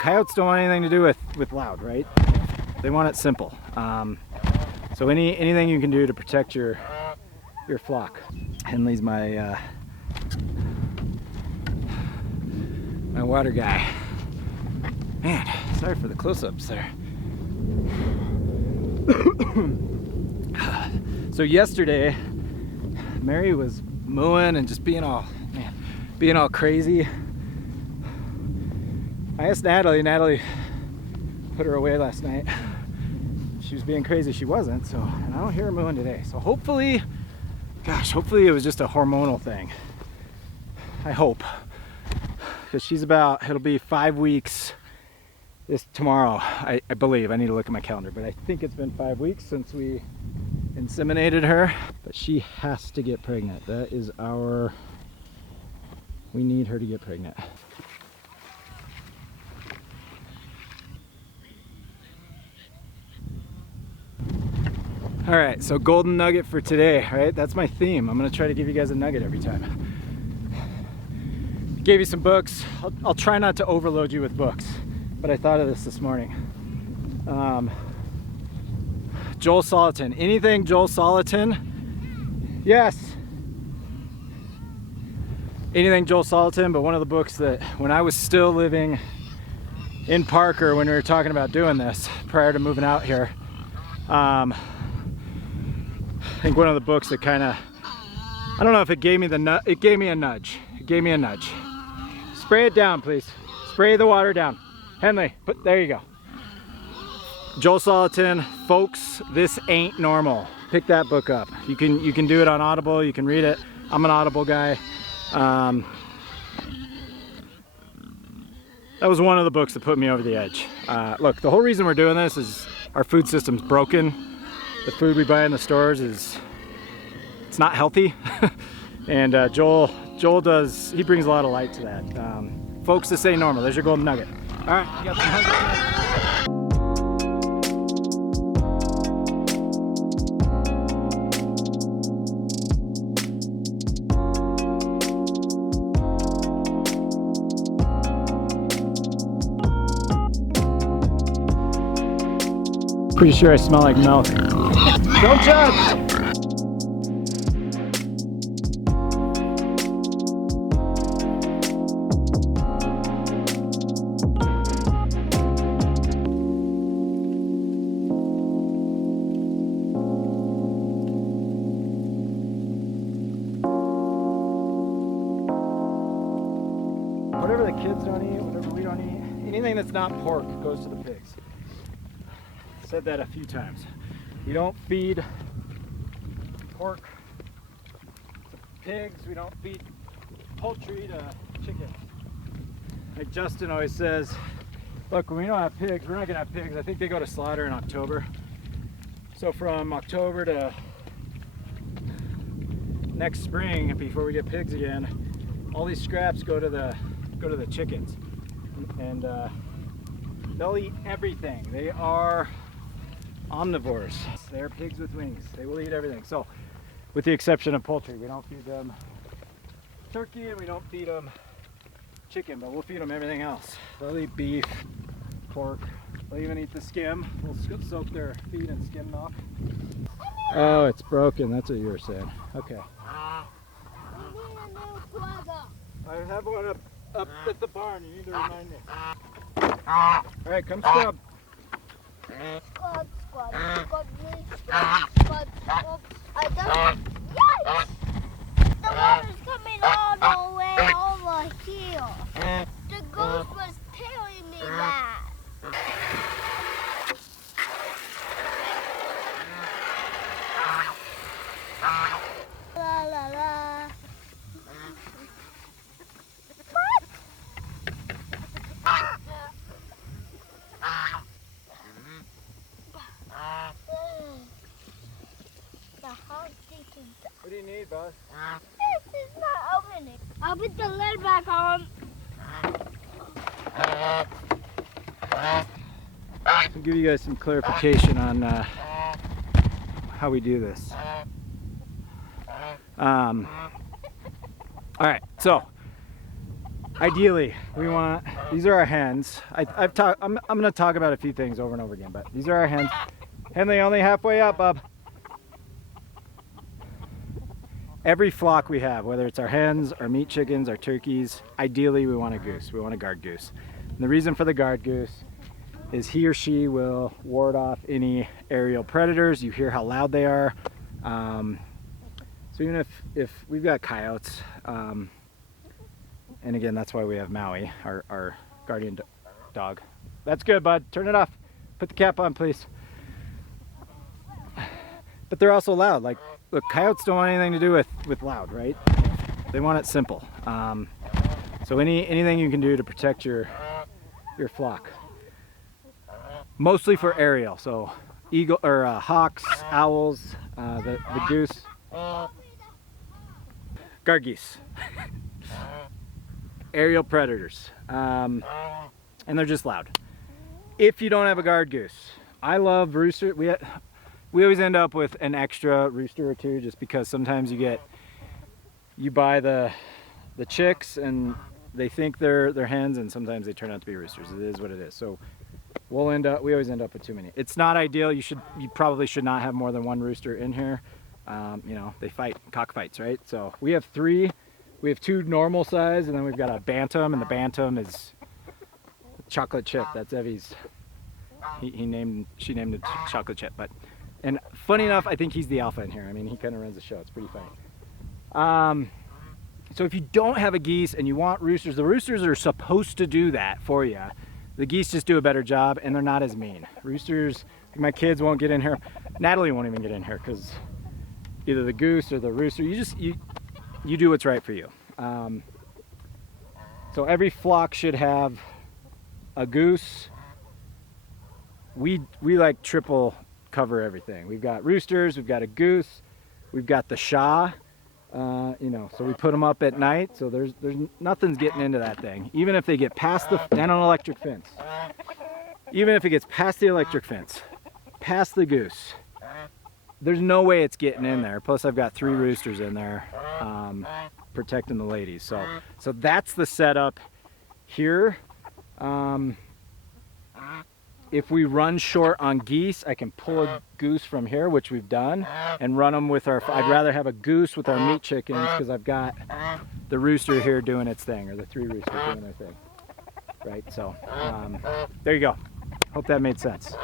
coyotes don't want anything to do with loud, right? They want it simple. So anything you can do to protect your flock. Henley's my my water guy. Man, sorry for the close-ups there. So yesterday, Mary was mooing and just being all crazy. I asked Natalie put her away last night. She was being crazy, she wasn't, so, and I don't hear her mooing today. So hopefully it was just a hormonal thing. I hope. Because it'll be 5 weeks tomorrow, I believe. I need to look at my calendar, but I think it's been 5 weeks since we inseminated her. But she has to get pregnant. We need her to get pregnant. All right, so golden nugget for today, right? That's my theme. I'm gonna try to give you guys a nugget every time. Gave you some books. I'll try not to overload you with books, but I thought of this morning. Joel Salatin. Anything Joel Salatin? Yes. Anything Joel Salatin, but one of the books that when I was still living in Parker, when we were talking about doing this prior to moving out here, I think one of the books that kind of, I don't know if it gave me it gave me a nudge. It gave me a nudge. Spray it down, please. Spray the water down. Henley, there you go. Joel Salatin, Folks, This Ain't Normal. Pick that book up. You can do it on Audible, you can read it. I'm an Audible guy. That was one of the books that put me over the edge. Look, the whole reason we're doing this is our food system's broken. The food we buy in the stores it's not healthy. And Joel he brings a lot of light to that. Folks, This Ain't Normal. There's your golden nugget. All right, you got some hungry. Pretty sure I smell like milk. Don't judge! Whatever the kids don't eat, whatever we don't eat, anything that's not pork goes to the pigs. Said that a few times. We don't feed pork to pigs. We don't feed poultry to chickens. Like Justin always says, look, when we don't have pigs, we're not gonna have pigs. I think they go to slaughter in October. So from October to next spring, before we get pigs again, all these scraps go to the chickens, and they'll eat everything. They are omnivores. They're pigs with wings. They will eat everything. So, with the exception of poultry, we don't feed them turkey and we don't feed them chicken, but we'll feed them everything else. They'll eat beef, pork. They'll even eat the skim. We'll soak their feed in skim milk. Oh, it's broken. That's what you were saying. Okay. I have one up at the barn. You need to remind me. All right, come scrub. Squad, really squad. I don't. Yes! The water's coming all the way over here. The ghost was telling me that. La la la. What do you need, bud? This is not opening. I'll put the lid back on. To give you guys some clarification on how we do this. All right, so ideally, we want, these are our hens. I'm going to talk about a few things over and over again, but these are our hens. Henley, only halfway up, bub. Every flock we have, whether it's our hens, our meat chickens, our turkeys, ideally we want a goose. We want a guard goose. And the reason for the guard goose is he or she will ward off any aerial predators. You hear how loud they are. So even if we've got coyotes, and again, that's why we have Maui, our guardian dog. That's good, bud. Turn it off. Put the cap on, please. But they're also loud. Like, look, coyotes don't want anything to do with loud, right? They want it simple. So anything you can do to protect your flock. Mostly for aerial, so eagle or hawks, owls, the goose, guard geese, aerial predators, and they're just loud. If you don't have a guard goose, I love rooster. We always end up with an extra rooster or two, just because sometimes you buy the chicks and they think they're hens, and sometimes they turn out to be roosters. It is what it is. So we always end up with too many. It's not ideal. You probably should not have more than one rooster in here. You know, they fight cockfights, right? So we have three. We have two normal size, and then we've got a bantam, and the bantam is chocolate chip. That's Evie's. She named it chocolate chip. And funny enough, I think he's the alpha in here. I mean, he kind of runs the show. It's pretty funny. So if you don't have a geese and you want roosters, the roosters are supposed to do that for you. The geese just do a better job, and they're not as mean. Roosters, my kids won't get in here. Natalie won't even get in here because either the goose or the rooster, you do what's right for you. So every flock should have a goose. We like triple cover everything. We've got roosters, we've got a goose, we've got the sha. You know, so we put them up at night, so there's nothing's getting into that thing. Even if they get past and an electric fence. Even if it gets past the electric fence, past the goose, there's no way it's getting in there. Plus I've got 3 roosters in there protecting the ladies. So that's the setup here. If we run short on geese, I can pull a goose from here, which we've done, and run them with I'd rather have a goose with our meat chickens, because I've got the rooster here doing its thing, or the 3 roosters doing their thing. Right, so there you go. Hope that made sense.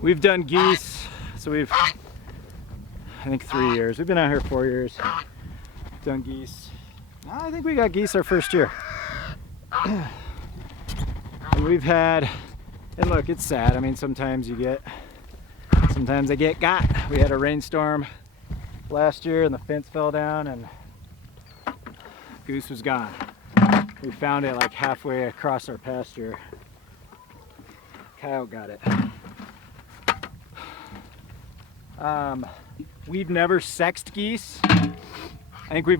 We've done geese, so I think 3 years. We've been out here 4 years. Done geese. I think we got geese our first year. And we've had, and look, it's sad. I mean, sometimes they get got. We had a rainstorm last year and the fence fell down and goose was gone. We found it like halfway across our pasture. Coyote got it. We've never sexed geese. I think we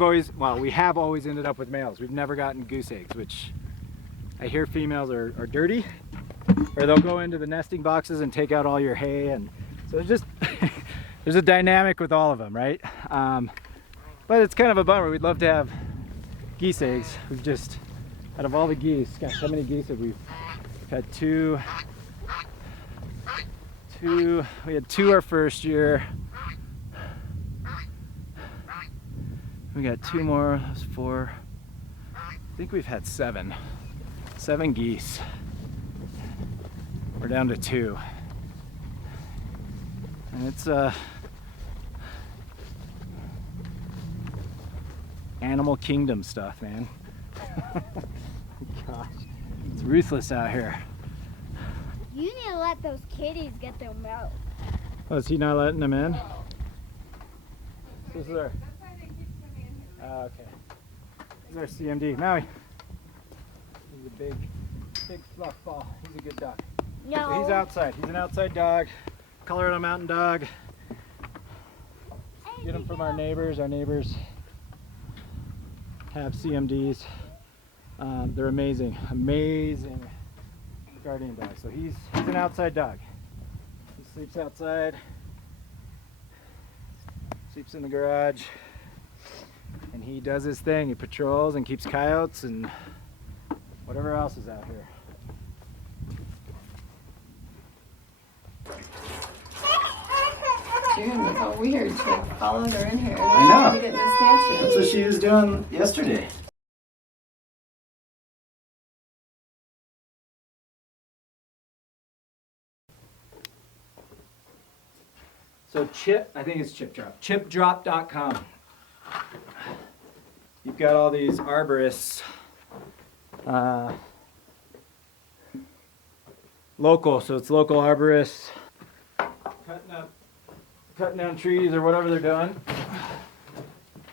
have always ended up with males. We've never gotten goose eggs, which I hear females are dirty, or they'll go into the nesting boxes and take out all your hay, and so it's just there's a dynamic with all of them, right? But it's kind of a bummer. We'd love to have geese eggs. We've just, out of all the geese, gosh, how many geese have we? We've had two. We had 2 our first year. We got 2 more. That's 4. I think we've had 7 geese. We're down to 2. And it's animal kingdom stuff, man. Gosh, it's ruthless out here. You need to let those kitties get their milk. Oh, is he not letting them in? This is our... okay. This is our CMD. Maui. He's a big fluff ball. He's a good dog. No. So he's outside. He's an outside dog. Colorado Mountain Dog. Get him from our neighbors. Our neighbors have CMDs. They're amazing guardian dog. So he's an outside dog. He sleeps outside. Sleeps in the garage. And And he does his thing. He patrols and keeps coyotes and whatever else is out here. You're gonna look how weird to like follow her in here. I know. To get this stanchion. That's what she was doing yesterday. So Chip, I think it's Chip Drop. ChipDrop.com. You've got all these arborists, local, so it's local arborists cutting down trees or whatever they're doing,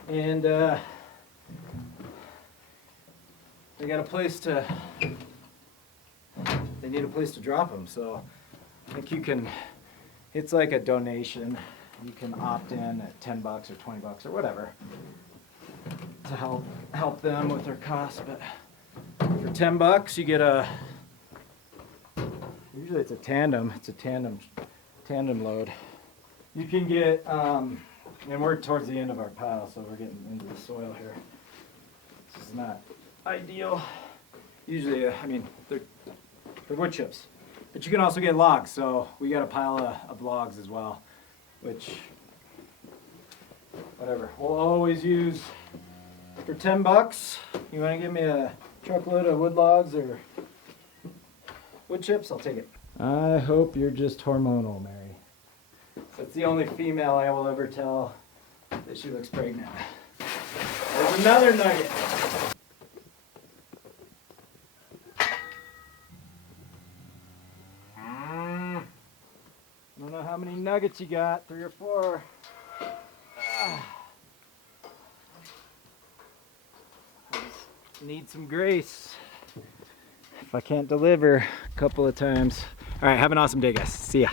and they got a place to. They need a place to drop them, so I think you can. It's like a donation. You can opt in at $10 or $20 or whatever to help them with their costs. But for $10, you get a. Usually it's a tandem. It's a tandem load. You can get, and we're towards the end of our pile, so we're getting into the soil here. This is not ideal. Usually, I mean, they're wood chips. But you can also get logs, so we got a pile of logs as well, which, whatever, we'll always use for $10. You want to give me a truckload of wood logs or wood chips? I'll take it. I hope you're just hormonal, Mary. That's the only female I will ever tell that she looks pregnant. There's another nugget. I don't know how many nuggets you got, 3 or 4. I just need some grace if I can't deliver a couple of times. All right, have an awesome day, guys. See ya.